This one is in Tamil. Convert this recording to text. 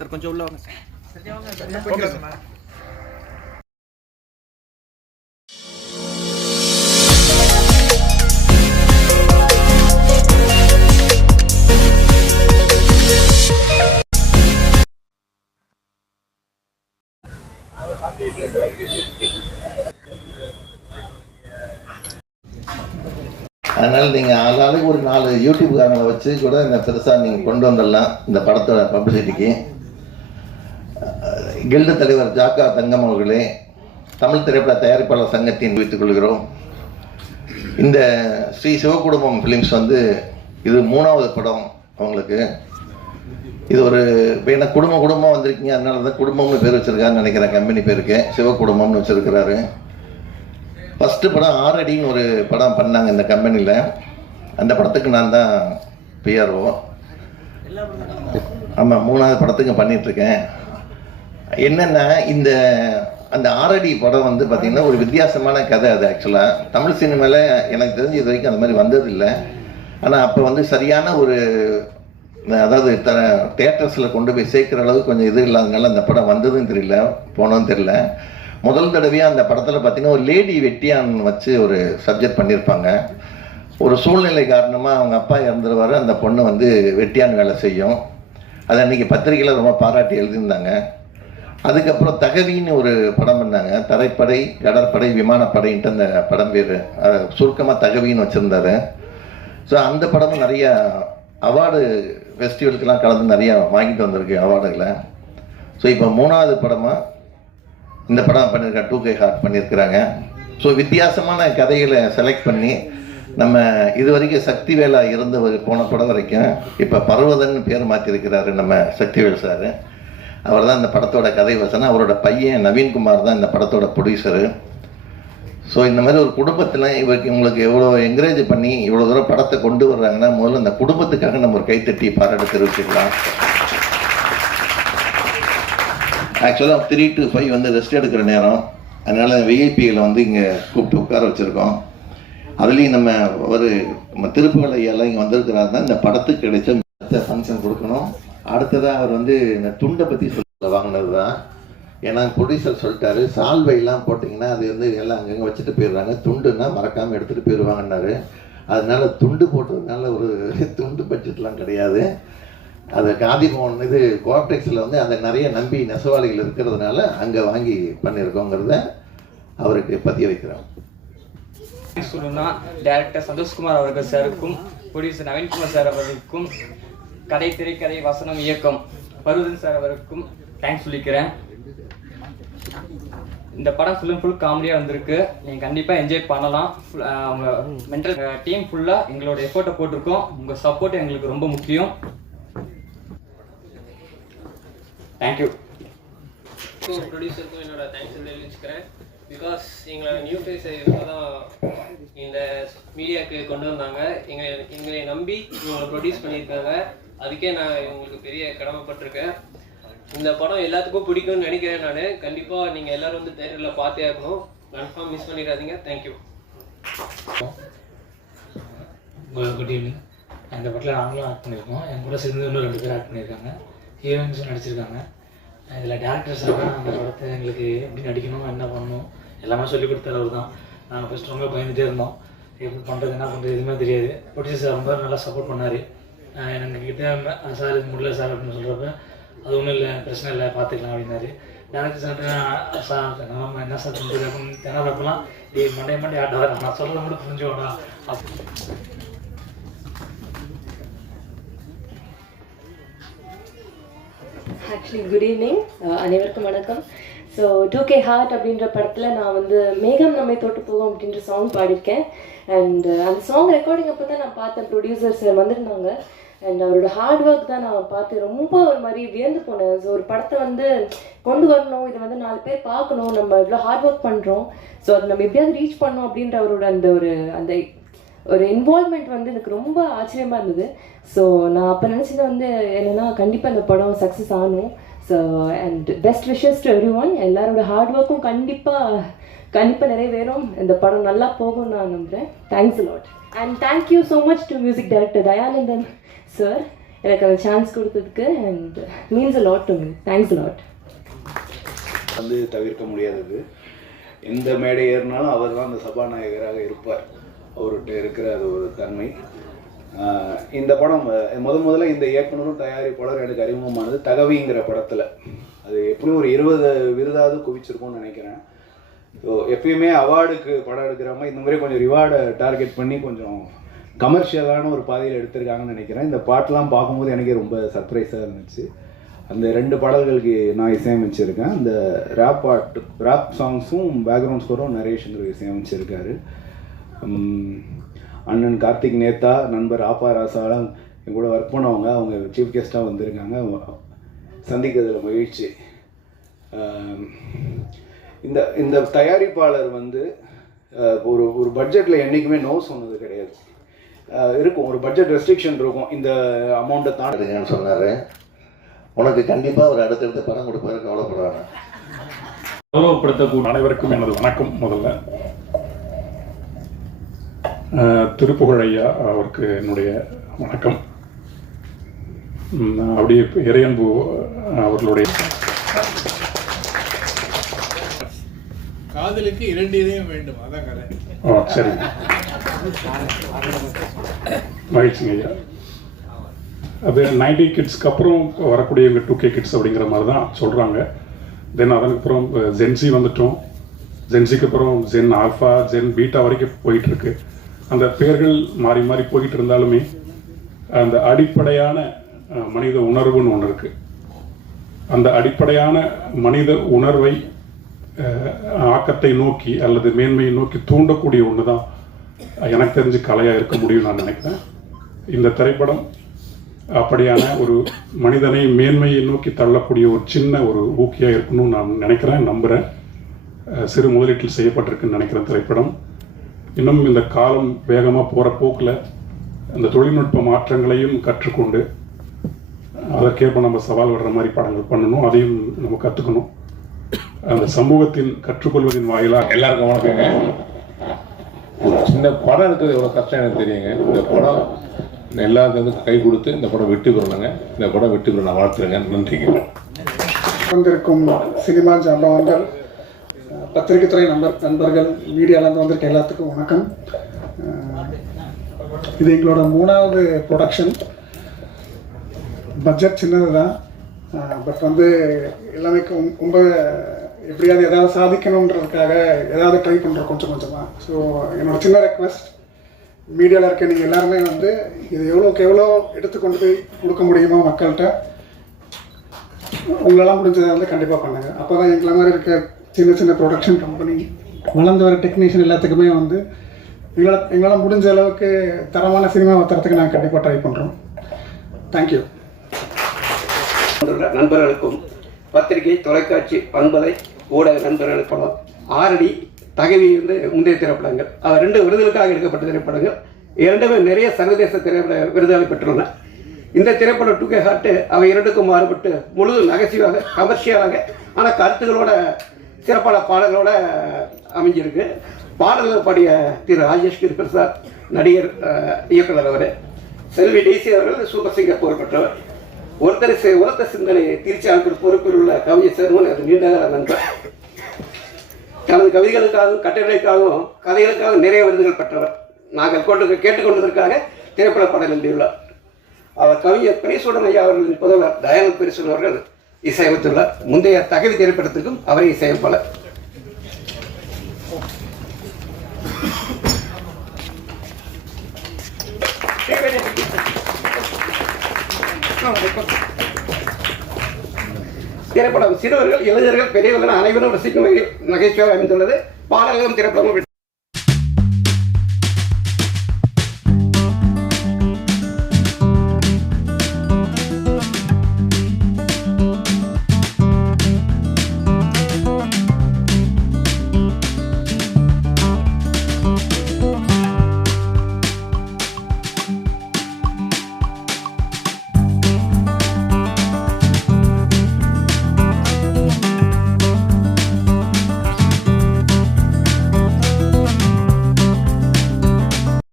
சார் கொஞ்சம் உள்ள வாங்க சார் ஓகே சார் அதனால் நீங்கள் ஆளாளுக்கு ஒரு நாலு யூடியூப் காரங்களை வச்சு கூட இந்த பெருசாக நீங்கள் கொண்டு வந்துடலாம் இந்த படத்தோட பப்ளிசிட்டிக்கு கில்டு தலைவர் ஜாக்கா தங்கம் அவர்களே தமிழ் திரைப்பட தயாரிப்பாளர் சங்கத்தின் வைத்துக் கொள்கிறோம். இந்த ஸ்ரீ சிவகுடும்பம் ஃபிலிம்ஸ் வந்து இது மூணாவது படம் அவங்களுக்கு. இது ஒரு இப்போ என்ன குடும்ப குடும்பம் வந்திருக்கீங்க அதனால தான் குடும்பம்னு பேர் வச்சுருக்காருன்னு நினைக்கிறேன் கம்பெனி பேருக்கு சிவகுடும்பம்னு வச்சுருக்கிறாரு. ஃபஸ்ட்டு படம் ஆறடின்னு ஒரு படம் பண்ணாங்க இந்த கம்பெனியில் அந்த படத்துக்கு நான் தான் பிஆர்ஓ ஆமாம் மூணாவது படத்துக்கு பண்ணிகிட்ருக்கேன் என்னென்னா இந்த அந்த ஆரடி படம் வந்து பார்த்திங்கன்னா ஒரு வித்தியாசமான கதை அது ஆக்சுவலாக தமிழ் சினிமாவில் எனக்கு தெரிஞ்சு இது வரைக்கும் அந்த மாதிரி வந்ததில்லை. ஆனால் அப்போ வந்து சரியான ஒரு அதாவது த தேட்டர்ஸில் கொண்டு போய் சேர்க்குற அளவுக்கு கொஞ்சம் இது இல்லாதனால அந்த படம் வந்ததும் தெரியல போனதும் தெரியல. முதல் தடவையாக அந்த படத்தில் பார்த்தீங்கன்னா ஒரு லேடி வெட்டியான் வச்சு ஒரு சப்ஜெக்ட் பண்ணியிருப்பாங்க ஒரு சூழ்நிலை காரணமாக அவங்க அப்பா இறந்துருவார் அந்த பொண்ணு வந்து வெட்டியான் வேலை செய்யும். அதை அன்றைக்கி பத்திரிக்கையில் ரொம்ப பாராட்டி எழுதியிருந்தாங்க. அதுக்கப்புறம் தகவின்னு ஒரு படம் பண்ணாங்க. தரைப்படை கடற்படை விமானப்படைன்ட்டு அந்த படம் பேர். சுருக்கமாக தகவின்னு வச்சுருந்தாரு. ஸோ அந்த படமும் நிறையா அவார்டு ஃபெஸ்டிவலுக்கெல்லாம் கலந்து நிறையா வாங்கிட்டு வந்திருக்கு அவார்டுகளை. ஸோ இப்போ மூணாவது படமாக இந்த படம் பண்ணியிருக்க டூ கே ஹார்ட் பண்ணியிருக்கிறாங்க. ஸோ வித்தியாசமான கதைகளை செலக்ட் பண்ணி நம்ம இது வரைக்கும் சக்திவேலா இருந்து போன படம் வரைக்கும் இப்போ பர்வதன் பேர் மாற்றிருக்கிறாரு நம்ம சக்திவேல் சார். அவர் தான் இந்த படத்தோட கதை வசனம் அவரோட பையன் நவீன்குமார் தான் இந்த படத்தோட ப்ரொடியூசரு ஸோ இந்த மாதிரி ஒரு குடும்பத்தில் இவருக்கு உங்களுக்கு எவ்வளோ என்கரேஜ் பண்ணி இவ்வளோ தூரம் படத்தை கொண்டு வர்றாங்கன்னா முதல்ல இந்த குடும்பத்துக்காக நம்ம ஒரு கைத்தட்டி பாராட்டு தெரிவிச்சுக்கலாம். ஆக்சுவலாக த்ரீ டு ஃபைவ் வந்து ரெஸ்ட் எடுக்கிற நேரம். அதனால் விஐபியில் வந்து இங்கே கூப்பிட்டு உட்கார வச்சுருக்கோம். அதுலேயும் நம்ம ஒரு நம்ம திருப்புகளை எல்லாம் இங்கே வந்திருக்கிறாரு தான் இந்த படத்துக்கு கிடைச்ச ஃபங்க்ஷன் கொடுக்கணும். அடுத்ததாக அவர் வந்து இந்த துண்டை பற்றி சொல்ல வாங்கினது தான் ஏன்னா ப்ரொடியூசர் சொல்லிட்டாரு சால்வையெல்லாம் போட்டிங்கன்னா அது வந்து எல்லாம் அங்கங்கே வச்சுட்டு போயிடுறாங்க. துண்டுன்னா மறக்காமல் எடுத்துகிட்டு போயிடுவாங்கன்னாரு. அதனால துண்டு போட்டதுனால ஒரு துண்டு பட்ஜெட்லாம் கிடையாது. அது காந்திபவன் இது கோஆப்டெக்ஸில் வந்து அதை நிறைய நம்பி நெசவாளிகள் இருக்கிறதுனால அங்கே வாங்கி பண்ணியிருக்கோங்கிறத அவருக்கு பதிய வைக்கிறோம். சொல்லணும்னா டேரக்டர் சந்தோஷ்குமார் அவர்கள் சாருக்கும் ப்ரொடியூசர் நவீன்குமார் சார் அவர்களுக்கும் கதை திரைக்கதை வசனம் இயக்கம். பருவதன் சார் அவருக்கும் தேங்க்ஸ் சொல்லிக்கிறேன். இந்த படம் ஃபுல் அண்ட் ஃபுல் காமெடியாக வந்திருக்கு. நீங்கள் கண்டிப்பாக என்ஜாய் பண்ணலாம். அவங்க மென்டல் டீம் ஃபுல்லாக எங்களோட எஃபோர்ட்டை போட்டிருக்கோம். உங்கள் சப்போர்ட் எங்களுக்கு ரொம்ப முக்கியம். தேங்க்யூ ப்ரொடியூசருக்கும் என்னோட தேங்க்ஸ் தெரிவிச்சுக்கிறேன். பிகாஸ் எங்களை நியூ ஃபேஸ் தான் இந்த மீடியாவுக்கு கொண்டு வந்தாங்க. எங்களை எங்களை நம்பி இவங்களை ப்ரொடியூஸ் பண்ணியிருக்காங்க. அதுக்கே நான் இவங்களுக்கு பெரிய கடமைப்பட்டிருக்கேன். இந்த படம் எல்லாத்துக்கும் பிடிக்கும்னு நினைக்கிறேன் நான். கண்டிப்பாக நீங்கள் எல்லாரும் வந்து தேட்டரில் பார்த்தே இருக்கணும் கன்ஃபார்ம் மிஸ் பண்ணிடாதீங்க. தேங்க்யூ குட் ஈவினிங் அந்த படத்தில் நாங்களும் ஆக்ட் பண்ணியிருக்கோம். என் கூட சேர்ந்து இன்னும் ரெண்டு பேர் ஆக்ட் பண்ணியிருக்காங்க. ஹீரோயின்ஸும் நடிச்சிருக்காங்க. இதில் டேரக்டர்ஸாக தான் அந்த படத்தை எங்களுக்கு எப்படி நடிக்கணும் என்ன பண்ணணும் எல்லாமே சொல்லிக் கொடுத்தவர் தான் நாங்கள் ஃபஸ்ட் ரொம்ப பயந்துட்டே இருந்தோம். எப்படி பண்ணுறது என்ன பண்ணுறது எதுவுமே தெரியாது. ப்ரொடியூசர் சார் ரொம்ப நல்லா சப்போர்ட் பண்ணார். எங்ககிட்ட சார் இது முடியல சார் அப்படின்னு சொல்கிறப்ப அது ஒன்றும் இல்லை பிரச்சனை இல்லை பார்த்துக்கலாம் அப்படின்னாரு. டேரக்டர் சார் சார் நம்ம என்ன சார் பண்ணுறது அப்படின்னு தினறப்பெல்லாம் டே மண்டே மண்டே ஆட்டாத நான் சொல்கிறத மட்டும் புரிஞ்சுக்கோடா. அப்படி ஆக்சுவலி குட் ஈவினிங் அனைவருக்கும் வணக்கம். ஸோ டூ கே ஹார்ட் அப்படின்ற படத்தில் நான் வந்து மேகம் நம்மை தொட்டு போகும் அப்படின்ற சாங் பாடியிருக்கேன். அண்ட் uh, அந்த சாங் ரெக்கார்டிங் அப்போ தான் நான் பார்த்தேன். ப்ரொடியூசர்ஸ் வந்திருந்தாங்க. அண்ட் அவரோட ஹார்ட் ஒர்க் தான் நான் பார்த்து ரொம்ப ஒரு மாதிரி வியந்து போனேன். ஸோ ஒரு படத்தை வந்து கொண்டு வரணும். இதை வந்து நாலு பேர் பார்க்கணும். நம்ம இவ்வளோ ஹார்ட் ஒர்க் பண்ணுறோம் ஸோ அதை நம்ம எப்படியாவது ரீச் பண்ணோம் அப்படின்ற அவரோட அந்த ஒரு அந்த ஒரு இன்வால்மெண்ட் வந்து எனக்கு ரொம்ப ஆச்சரியமாக இருந்தது. ஸோ நான் அப்போ நினச்சது வந்து என்னென்னா கண்டிப்பாக அந்த படம் சக்ஸஸ் ஆகணும். So and best wishes to everyone எல்லாரோட ஹார்ட் ஒர்க்கும் கண்டிப்பாக கண்டிப்பாக நிறைவேறும். இந்த படம் நல்லா போகும் நான் நம்புகிறேன் thanks lot and thank you so much to music director Dayanandan sir எனக்கு அந்த சான்ஸ் கொடுத்ததுக்கு and means a lot to me thanks lot வந்து தவிர்க்க முடியாதது. எந்த மேடை ஏறினாலும் அவர் தான் அந்த சபாநாயகராக இருப்பார். அவர்கிட்ட இருக்கிற அது ஒரு தன்மை. இந்த படம் முதல் முத முதல்ல இந்த இயக்குனரும் தயாரிப்பாளர் எனக்கு அறிமுகமானது தகவிங்கிற படத்தில். அது எப்படியும் ஒரு இருபது விருதாவது குவிச்சிருக்கும்னு நினைக்கிறேன். ஸோ எப்பயுமே அவார்டுக்கு படம் எடுக்கிற மாதிரி இந்த மாதிரி கொஞ்சம் ரிவார்டை டார்கெட் பண்ணி கொஞ்சம் கமர்ஷியலான ஒரு பாதையில் எடுத்திருக்காங்கன்னு நினைக்கிறேன். இந்த பாட்டெலாம் பார்க்கும்போது எனக்கே ரொம்ப சர்ப்ரைஸாக இருந்துச்சு. அந்த ரெண்டு பாடல்களுக்கு நான் இசையமைச்சிருக்கேன். அந்த ரேப் பாட்டு ரேப் சாங்ஸும் பேக்ரவுண்ட் ஸ்கோரும் நரேஷங்கிற இசையமைச்சிருக்காரு. அண்ணன் கார்த்திக் நேத்தா நண்பர் ஆப்பா ராசாலாம் என் கூட ஒர்க் பண்ணவங்க அவங்க சீஃப் கெஸ்ட்டாக வந்திருக்காங்க. சந்திக்கிறதுல மகிழ்ச்சி. இந்த இந்த தயாரிப்பாளர் வந்து ஒரு ஒரு பட்ஜெட்டில் என்றைக்குமே நோ சொன்னது கிடையாது. இருக்கும் ஒரு பட்ஜெட் ரெஸ்ட்ரிக்ஷன் இருக்கும். இந்த அமௌண்ட்டை தாண்டி எடுங்கன்னு சொன்னாரு. உனக்கு கண்டிப்பா அவர் அடுத்தடுத்து பணம் கொடுப்பாரு கவலைப்படுறாங்க கௌரவப்படுத்தக்கூடிய அனைவருக்கும் எனது வணக்கம் முதல்ல. திருப்புகழ் ஐயா அவருக்கு என்னுடைய வணக்கம். அப்படியே இறையன்பு அவர்களுடைய காதலுக்கு இரண்டு இதயம் வேண்டும் அதான் கதை. ஓ சரி. மகிழ்ச்சிங்க ஐயா. அது நைன்டி கிட்ஸ்க்கு அப்புறம் வரக்கூடியவங்க டூ கே கிட்ஸ் அப்படிங்கிற மாதிரி தான் சொல்கிறாங்க தென் அதற்கப்புறம் ஜென்சி வந்துட்டோம். ஜென்சிக்கு அப்புறம் ஜென் ஆல்ஃபா ஜென் பீட்டா வரைக்கும் போயிட்டு இருக்கு. அந்த பெயர்கள் மாறி மாறி போய்கிட்டு இருந்தாலுமே அந்த அடிப்படையான மனித உணர்வுன்னு ஒன்று இருக்குது அந்த அடிப்படையான மனித உணர்வை ஆக்கத்தை நோக்கி அல்லது மேன்மையை நோக்கி தூண்டக்கூடிய ஒன்று தான் எனக்கு தெரிஞ்சு கலையாக இருக்க முடியும் நான் நினைக்கிறேன். இந்த திரைப்படம் அப்படியான ஒரு மனிதனை மேன்மையை நோக்கி தள்ளக்கூடிய ஒரு சின்ன ஒரு ஊக்கியாக இருக்கணும்னு நான் நினைக்கிறேன் நம்புகிறேன் சிறு முதலீட்டில் செய்யப்பட்டிருக்குன்னு நினைக்கிறேன் திரைப்படம். இன்னும் இந்த காலம் வேகமாக போகிற போக்கில் அந்த தொழில்நுட்ப மாற்றங்களையும் கற்றுக்கொண்டு அதற்கேற்ப நம்ம சவால் வர்ற மாதிரி படங்கள் பண்ணணும் அதையும் நம்ம கற்றுக்கணும் அந்த சமூகத்தின் கற்றுக்கொள்வதின் வாயிலாக எல்லாருக்கும் வணக்கங்க. சின்ன படம் எடுக்கிறது எவ்வளோ கஷ்டம் எனக்கு தெரியுங்க. இந்த படம் எல்லாருக்கும் வந்து கை கொடுத்து இந்த படம் வெற்றி பெறணுங்க. இந்த படம் வெற்றி பெற நான் வாழ்த்துறேங்க. நன்றிங்க. வந்திருக்கும் சினிமா ஜாம்பவான்கள் பத்திரிகைத்துறை நண்பர் நண்பர்கள் மீடியாவிலேருந்து வந்திருக்க எல்லாத்துக்கும் வணக்கம். இது எங்களோட மூணாவது ப்ரொடக்ஷன் பட்ஜெட் சின்னது தான் பட் வந்து எல்லாமே ரொம்ப எப்படியாவது ஏதாவது சாதிக்கணுன்றதுக்காக ஏதாவது ட்ரை பண்ணுறோம் கொஞ்சம் கொஞ்சமாக ஸோ என்னோட சின்ன ரெக்வெஸ்ட் மீடியாவில் இருக்க நீங்கள் எல்லாருமே வந்து இது எவ்வளோக்கு எவ்வளோ எடுத்துக்கொண்டு போய் கொடுக்க முடியுமோ மக்கள்கிட்ட உங்களால் முடிஞ்சதை வந்து கண்டிப்பாக பண்ணுங்கள் அப்போ தான் எங்களை மாதிரி இருக்க சின்ன சின்ன ப்ரொடக்ஷன் கம்பெனி வளர்ந்து வர டெக்னீஷியன் எல்லாத்துக்குமே வந்து எங்களால் எங்களால் முடிஞ்ச அளவுக்கு தரமான சினிமாவை தரத்துக்கு நாங்கள் கண்டிப்பாக ட்ரை பண்ணுறோம் தேங்க்யூ நண்பர்களுக்கும் பத்திரிகை தொலைக்காட்சி பண்பலை ஊடக நண்பர்களுக்கும் ஆரடி தகவி வந்து முந்தைய திரைப்படங்கள். அவர் ரெண்டு விருதுகளுக்காக எடுக்கப்பட்ட திரைப்படங்கள். இரண்டுமே நிறைய சர்வதேச திரைப்பட விருதுகளை பெற்றுள்ளன. இந்த திரைப்படம் டூ கே ஹார்ட்டு அவை இரண்டுக்கும் மாறுபட்டு முழுதும் நகைச்சுவாக கமர்ஷியலாக ஆனால் கருத்துக்களோட சிறப்பான பாடல்களோட அமைஞ்சிருக்கு. பாடல்கள் பாடிய திரு ராஜேஷ் கிரி பிரசாத் நடிகர் இயக்குனர் அவர் செல்வி டேசி அவர்கள் சூப்பர் சிங்கர் புகழ் பெற்றவர் ஒருத்தர் சி- உரத்த சிந்தனை திருச்சாளர் பொறுப்பில் உள்ள கவிஞர் சேர்மன் அது நீண்டகால நண்பர். தனது கவிதைகளுக்காகவும் கட்டுரைக்காகவும் கதைகளுக்காகவும் நிறைய விருதுகள் பெற்றவர். நாங்கள் கொண்டு கேட்டுக்கொண்டதற்காக திரைப்பட பாடல் எழுதியுள்ளார் அவர் கவிஞர் பிரிசூடன் ஐயா அவர்களின் புதவர் தயானந்த் பிரிசூடன் அவர்கள் இசையமைத்துள்ளார் முந்தைய தகவி திரைப்படத்துக்கும் அவரை இசையமைப்பாளர் திரைப்படம் சிறுவர்கள் இளைஞர்கள் பெரியவர்கள் அனைவரும் ரசிக்கும் வகையில் நகைச்சுவை அமைந்துள்ளது. பாடல்களும் திரைப்படமும்